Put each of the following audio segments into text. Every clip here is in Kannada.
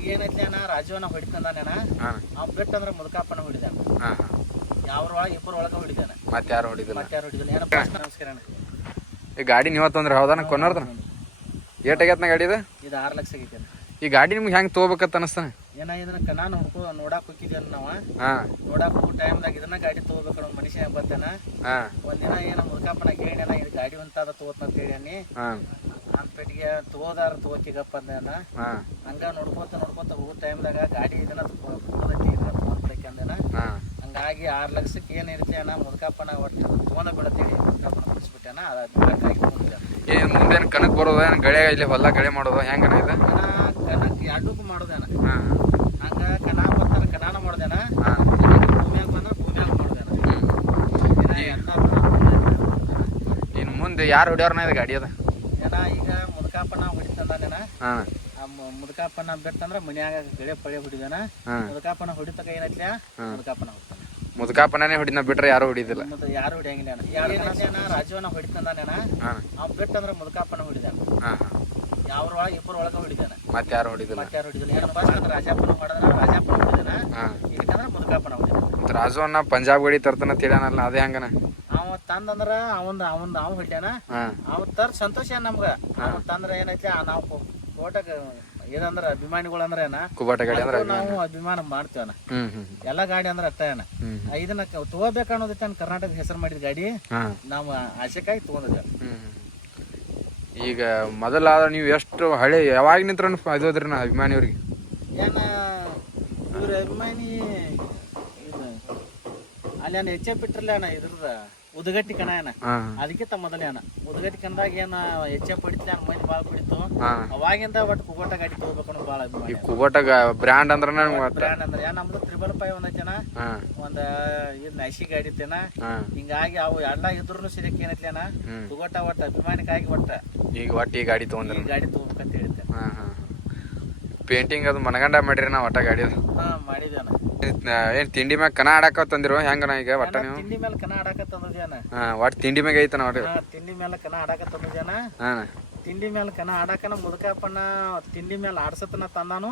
ಈಗ ಏನೈತಿ ಅಣ್ಣ ರಾಜವನ್ನ ಹೊಡಿತಂದಾನ ಅವ್ ಬಿಟ್ಟಂದ್ರ ಮುದುಕಪ್ಪನ ಹೊಡಿದಾನ ಯಾವ್ರೊಳಗೆ ಇಬ್ಬರ ಒಳಗ ಹೊಡಿದಾನ ಮತ್ತೆ ಯಾರು ಹೊಡಿದಿಲ್ಲ ಏನಪ್ಪ ನಮಸ್ಕಾರ ಅಣ್ಣ ಈ ಗಾಡಿ ನೀವ ತೊಂದ್ರೆ ಹೌದಾ ಕೊನ್ನೋರ್ದ ಏಟ್ ಆಗೈತನ ಗಾಡಿ ಇದು 6 ಲಕ್ಷ ಆಗೈತಿ ಈ ಗಾಡಿ ನಿಮ್ಗೆ ಹೆಂಗ್ ತಗೋಬೇಕಂತ ಅನಸ್ತಾನ ಏನ ಇದನ್ನ ನಾನು ನೋಡಾಕ್ ಹೋಗಿದ್ವಿ ನಾವ ನೋಡಾಕ್ ಹೋಗೋ ಟೈಮ್ದಾಗ ಇದನ್ನ ಗಾಡಿ ತಗೋಬೇಕು ಮನುಷ್ಯ ಬರ್ತಾನ ಒಂದಿನ ಏನ ಮುದುಕಪ್ಪನ ಕೇಳಿನ ಇದು ಗಾಡಿ ಒಂತಾದ ತಗೋತ ಅಂತ ಹೇಳಿ ಪೆಟ್ಟಿಗೆ ತಗೋದಾರ ತಗೋತಿಗಪ್ಪ ಅಂದನ ಹಂಗ ನೋಡ್ಕೋತ ಹೋಗೋ ಟೈಮ್ದಾಗ ಗಾಡಿ ಇದನ್ನ ತಗೋದಕ್ಕೆ ಅಂದನ ಹಂಗಾಗಿ 6 ಲಕ್ಷಕ್ಕೆ ಏನಿರುತ್ತೆ ಅಣ್ಣ ಮುದುಕಪ್ಪನ ಒಟ್ಟು ತಗೊಂಡ ಬಿಡತ್ತೇಳಿ ಮುದುಕಪ್ಪನ ಬಿಡಿಸ್ಬಿಟ್ಟೆನ ಏನ್ ಮುಂದೇನು ಕನಕ್ ಬರೋದ ಗಳೆ ಇಲ್ಲಿ ಹೊಲ ಗಳೆ ಮಾಡೋದು ಹೆಂಗನ ಇದು ಕನಕ್ ಎರಡಕ್ಕೂ ಮಾಡೋದೇನ ಹಂಗ ಕನಾ ಬರ್ತಾರ ಕನಾನ ಮಾಡ್ದೇನ ಭೂಮಿಯಾಗ ಬಂದ್ರ ಭೂಮಿಯಾಗ ಮಾಡ್ದೇನ ಇನ್ ಮುಂದೆ ಯಾರು ಹೊಡ್ಯಾರನ ಇದು ಗಾಡಿ ಅದ ಏನ ಈಗ ಮುದುಕಪ್ಪನ ಹೊಡಿತಂದಾನೇನ ಮುದುಕಪ್ಪನ ಬಿಟ್ಟಂದ್ರ ಮನ್ಯಾಗ ಗಳೆ ಪಳೆ ಹೊಡಿದೇನ ಮುದುಕಪ್ಪನ ಹೊಡಿತಕ ಏನೈತ್ಲ ಮುದುಕಪ್ಪನ ಹೊಡ್ತಾನ ಮುದುಕಪ್ಪನೇ ಹೊಡಿನ ಬಿಟ್ರೆ ಯಾರು ಹೊಡಿದಿಲ್ಲ ಯಾರು ಹೊಡಿಯಂಗಿಲ್ಲ ರಾಜವನ್ನ ಹೊಡಿತಂದಾನೇನ ಅವ್ ಬಿಟ್ಟಂದ್ರ ಮುದುಕಪ್ಪನ ಹೊಡಿದಾನ ಯಾವ್ರೊಳಗೆ ಇಬ್ಬರ ಒಳಗ ಹೊಡಿದಾನ ಮತ್ತೆ ಯಾರು ಹೊಡಿದಿಲ್ಲ ಏನಪ್ಪಾ ರಾಜಪ್ಪನ ಹೊಡೆದ್ರ ರಾಜಪ್ಪನ ಹೊಡಿದಾನ ಇದಕ್ಕಂದ್ರ ಮುದುಕಪ್ಪನ ಹೊಡಿದಾನ ರಾಜವನ್ನ ಪಂಜಾಬ್ ಗಡಿ ತರ್ತಾನ ತಿಳಿಯಾನಲ್ಲ ಅದೇ ಹಂಗನ ಅವ ತಂದಂದ್ರ ಅವ್ ಹೊಡ್ಯಾನ ಅವ್ ತರ್ ಸಂತೋಷ ನಮ್ಗ ಅವ್ ತಂದ್ರ ಏನೈತಿ ನಾವು ಕೋಟಕ ಏನಂದ್ರ ಅಭಿಮಾನಿಗಳು ಅಂದ್ರ ಏನ ಕುಬಾಟ ಗಾಡಿ ಅಂದ್ರ ನಾವು ಅಭಿಮಾನ ಮಾಡ್ತೇವನ ಎಲ್ಲಾ ಗಾಡಿ ಅಂದ್ರ ಅಟ್ಟ ಏನ ಇದನ್ನ ತಗೋಬೇಕು ಅನ್ನೋದೈತೆ ಕರ್ನಾಟಕ ಹೆಸರು ಮಾಡಿದ ಗಾಡಿ ನಾವು ಆಸೆಕಾಗಿ ತಗೊಂಡಿದ್ದೆ ಈಗ ಮೊದಲಾದ ನೀವು ಎಷ್ಟು ಹಳೆ ಯಾವಾಗ ನಿಂತ್ರ ಇದ್ರಿ ನಾ ಅಭಿಮಾನಿ ಅವ್ರಿಗೆ ಏನ ಇವ್ರ ಅಭಿಮಾನಿ ಅಲ್ಲಿ ಅಣ್ಣ ಹೆಚ್ಚೆ ಬಿಟ್ರಲ್ಲ ಅಣ್ಣ ಇದ್ರದ ಉದಗಟ್ಟಿ ಕಣ ಏನ ಅದಕ್ಕಿಂತ ಮೊದಲೇ ಅಣ್ಣ ಉದಗಟ್ಟಿ ಕಣದಾಗ ಏನ ಹೆಚ್ಚೆ ಪಡಿತ್ಲಿ ಅಣ್ಣ ಮಂದಿ ಬಾಳ ಕುಡಿತು ಅವಾಗಿಂದ ಒಟ್ಟು ಕುಗೋಟ ಗಾಡಿ ತಗೋಬೇಕು ಬಾಳ ಅಭಿಮಾನಿ ಕುಗೋಟ ಬ್ರ್ಯಾಂಡ್ ಅಂದ್ರ ಬ್ರ್ಯಾಂಡ್ ಅಂದ್ರೆ ನಮ್ದು 555 ಒಂದೈತೆನ ಒಂದ್ ಇದ್ ನೈಸಿ ಗಾಡಿ ಐತೆನ ಹಿಂಗಾಗಿ ಅವು ಎಲ್ಲ ಇದ್ರು ಸಿದಕ್ಕೆ ಏನೈತಿ ಅಣ್ಣ ಕುಗೋಟ ಒಟ್ಟ ಅಭಿಮಾನಿಕಾಗಿ ಒಟ್ಟ ಈಗ ಒಟ್ಟು ಈ ಗಾಡಿ ತಗೊಂಡ್ರಿ ಗಾಡಿ ತಗೋಬೇಕಂತ ಹೇಳಿದ್ದೆ ಪೇಂಟಿಂಗ್ ಅದು ಮನಗಂಡ ಮಾಡಿರಿ ನಾ ಒಟ್ಟ ಗಾಡಿ ಅದು ಮಾಡಿದೇನ ಏನ್ ತಿಂಡಿ ಮ್ಯಾಗ ಕನ ಆಡಾಕ ತಂದಿರೋ ಹೆಂಗನ ಈಗ ಒಟ್ಟ ನೀವು ತಿಂಡಿ ಮೇಲೆ ಕನ ಆಡಾಕ ತಂದಿದ್ದೇನ ಒಟ್ಟು ತಿಂಡಿ ಮ್ಯಾಗ ಐತನ ಒಟ್ಟು ತಿಂಡಿ ಮೇಲೆ ಕನ ಆಡಾಕ ತಂದಿದ್ದೇನ ತಿಂಡಿ ಮೇಲೆ ಕನ ಆಡಾಕನ ಮುದುಕಪ್ಪನ ತಿಂಡಿ ಮೇಲೆ ಆಡ್ಸತನ ತಂದಾನು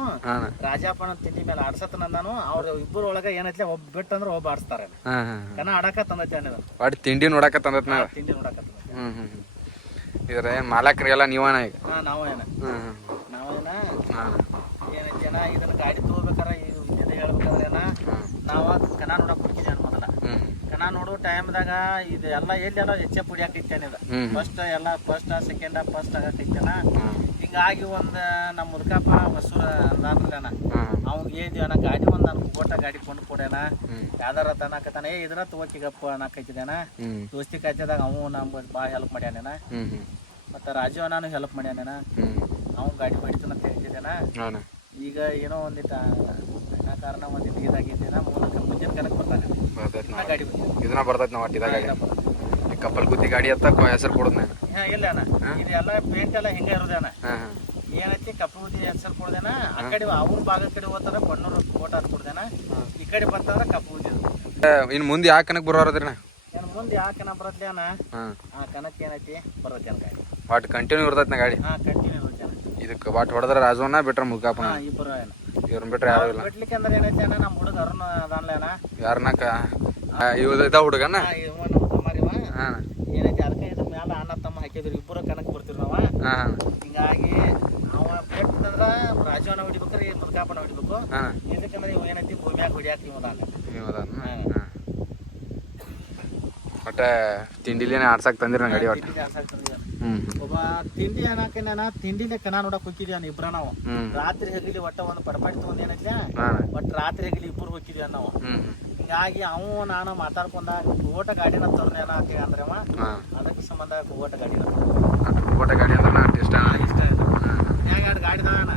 ರಾಜಪ್ಪನ ತಿಂಡಿ ಮೇಲೆ ಆಡ್ಸತನ ಅಂದಾನು ಅವ್ರ ಇಬ್ಬರ ಒಳಗ ಏನೈತ್ಲೆ ಒಬ್ಬ ಬಿಟ್ಟಂದ್ರ ಒಬ್ಬ ಆಡ್ಸ್ತಾರ ಕನ ಆಡಾಕ ತಂದೈತೆ ಒಟ್ಟು ತಿಂಡಿ ನೋಡಾಕ ತಂದತ್ ನಾ ತಿಂಡಿ ನೋಡಾಕ ಇದ್ರ ಏನ್ ಮಾಲಕ್ರಿಗೆಲ್ಲ ನೀವನ ಈಗ ನಾವೇನ ಏನೈತಿ ಅಣ್ಣ ಇದನ್ನ ಗಾಡಿ ತಗೋಬೇಕಾರ ಹೇಳ್ಬೇಕಂದ್ರೆ ಏನ ನಾವ ಕನ ನೋಡಕ್ ಹುಡುಕಿದ್ದೆ ಮೊದಲ ಕನ ನೋಡೋ ಟೈಮ್ದಾಗ ಇದು ಎಲ್ಲ ಎಲ್ಲೆಲ್ಲ ಹೆಚ್ಚೆ ಪುಡಿಯಾಕೈತೇನಿದ ಫಸ್ಟ್ ಸೆಕೆಂಡ್ ಫಸ್ಟ್ ಆಗಕೈತೇನ ಹಿಂಗಾಗಿ ಒಂದ್ ನಮ್ಮ ಮುದುಕಪ್ಪ ಮಸೂರ ಅಂದಾನ ಅವ್ನಿಗೆ ಏನ್ ಅಣ್ಣ ಗಾಡಿ ಒಂದ್ ನಾನು ಕುಗೋಟ ಗಾಡಿ ಕೊಂಡು ಕೊಡೇನ ಯಾವ್ದಾರ ತನಕತಾನ ಇದನ್ನ ತಗೋಕಿಗಪ್ಪ ಅನ್ನಕೈತಿದ್ದೇನ ದೋಸ್ತಿ ಕಾಯ್ತಿದಾಗ ಅವು ನಮ್ಗೆ ಭಾಳ ಹೆಲ್ಪ್ ಮಾಡ್ಯಾನೇನ ಮತ್ತ ರಾಜು ನಾನು ಹೆಲ್ಪ್ ಮಾಡ್ಯಾನೇನ ಅವ್ನು ಗಾಡಿ ಹೊಡಿತಾನ ಅಂತ ಹೇಳ್ತಿದ್ದೇನ ಈಗ ಏನೋ ಒಂದಿಟ್ಟ ಕಾರಣ ಒಂದಿಟ್ಟು ಇದಾಗಿದ್ದೇನ ಮುಂದಿನ ಕನಕ್ ಬರ್ತಾನೆ ಗಾಡಿ ಇದನ್ನ ಬರ್ತೈತಿ ನಾವು ಒಟ್ಟಿದಾಗ ಗಾಡಿ ಕಪ್ಪಲ್ ಗುತ್ತಿ ಗಾಡಿ ಅಂತ ಹೆಸರು ಕೊಡೋದ್ ಇಲ್ಲ ಅಣ್ಣ ಇದೆಲ್ಲ ಪೇಂಟ್ ಎಲ್ಲ ಹಿಂಗ ಇರೋದೇನ ಏನೈತಿ ಕಪ್ಪಲ್ ಗುತ್ತಿ ಹೆಸರು ಕೊಡ್ದೇನ ಆ ಕಡೆ ಅವ್ರ ಭಾಗದ ಕಡೆ ಹೋಗ್ತಾರ ಬಣ್ಣೂರು ಫೋಟೋ ಹತ್ ಕೊಡ್ದೇನ ಈ ಕಡೆ ಬಂತಂದ್ರ ಕಪ್ಪು ಗುತ್ತಿ ಇನ್ ಮುಂದೆ ಯಾವ ಕನಕ್ ಬರೋದ್ರಿ ಏನ್ ಮುಂದೆ ಯಾವ ಕನ ಬರತ್ಲಿ ಅಣ್ಣ ಆ ಕನಕ್ ಏನೈತಿ ಬರತ್ತೆ ಅನ್ನ ಗಾಡಿ ಒಟ್ಟು ಕಂಟಿನ್ಯೂ ಇರ್ತೈತಿ ನಾ ಗಾಡಿ ಕಂಟಿನ್ಯೂ ಇರುತ್ತೆ ಇದಕ್ಕೆ ಒಟ್ಟು ಹೊಡೆದ್ರ ರಾಜವನ್ನ ಬಿಟ್ರ ಮುದುಕಪ್ಪನ ಇಬ್ಬರು ಏನ ಇವ್ರನ್ನ ಬಿಟ್ರೆ ಯಾರು ಇಲ್ಲ ಬಿಡ್ಲಿಕ್ಕೆ ಅಂದ್ರೆ ಏನೈತಿ ಅಣ್ಣ ನಮ್ಮ ಹುಡುಗ ಅರುಣ ಅದಾನ್ಲೇನ ಯಾರನ್ನಕ ಇದ ಹುಡುಗನ ಏನೈತಿ ಅದಕ್ಕೆ ಇದ್ರ ಮ್ಯಾಲ ಅಣ್ಣ ತಮ್ಮ ಹಾಕಿದ್ರು ಇಬ್ಬರು ಕನಕ್ ಬರ್ತೀವಿ ನಾವ ಹಿಂಗಾಗಿ ಅವ ಬಿಟ್ಟಂದ್ರ ರಾಜವನ್ನ ಹೊಡಿಬೇಕ್ರಿ ಮುದುಕಪ್ಪನ ಹೊಡಿಬೇಕು ಇದಕ್ಕಂದ್ರೆ ಇವ್ ಏನೈತಿ ಭೂಮಿಯಾಗ ಹೊಡಿಯಾಕ ಒಟ್ಟ ತಿಂಡಿಲೇನೆ ಆಡ್ಸಾಕ್ ತಂದಿರ ಗಾಡಿ ಒಟ್ಟು ಒಬ್ಬ ತಿಂಡಿ ಅನ್ನಕೇನ ತಿಂಡಿಲೆ ಕನ ನೋಡಕ್ ಹೋಗಿದ್ವಿ ಅನ್ನ ಇಬ್ರ ನಾವು ರಾತ್ರಿ ಹಗಲಿ ಒಟ್ಟ ಒಂದು ಪಡಪಾಟಿ ತಗೊಂಡ್ ಏನೈತ್ಲ ಒಟ್ಟು ರಾತ್ರಿ ಹಗಲಿ ಇಬ್ಬರು ಹೋಗಿದ್ವಿ ನಾವು ಹಿಂಗಾಗಿ ಅವು ನಾನು ಮಾತಾಡ್ಕೊಂಡ ಕುಗೋಟ ಗಾಡಿನ ತರ್ನೇನ ಅಂತ ಅಂದ್ರೆ ಅದಕ್ಕೆ ಸಂಬಂಧ ಕುಗೋಟ ಗಾಡಿನ ಕುಗೋಟ ಗಾಡಿ ಅಂದ್ರೆ ಇಷ್ಟ ಎರಡು ಗಾಡಿ ದಾನ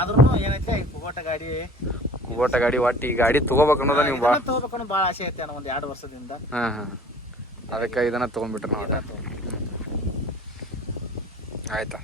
ಆದ್ರೂ ಏನೈತ್ಲ ಈ ಕುಗೋಟ ಗಾಡಿ ಒಟ್ಟು ಈ ಗಾಡಿ ತಗೋಬೇಕು ಅನ್ನೋದ ನೀವು ತಗೋಬೇಕು ಅನ್ನೋ ಭಾಳ ಆಸೆ ಐತೆ ಅಣ್ಣ ಒಂದ್ 2 ವರ್ಷದಿಂದ ಅದಕ್ಕೆ ಇದನ್ನ ತಗೊಂಡ್ಬಿಟ್ರೆ ನಾವು ಆಯ್ತಾ.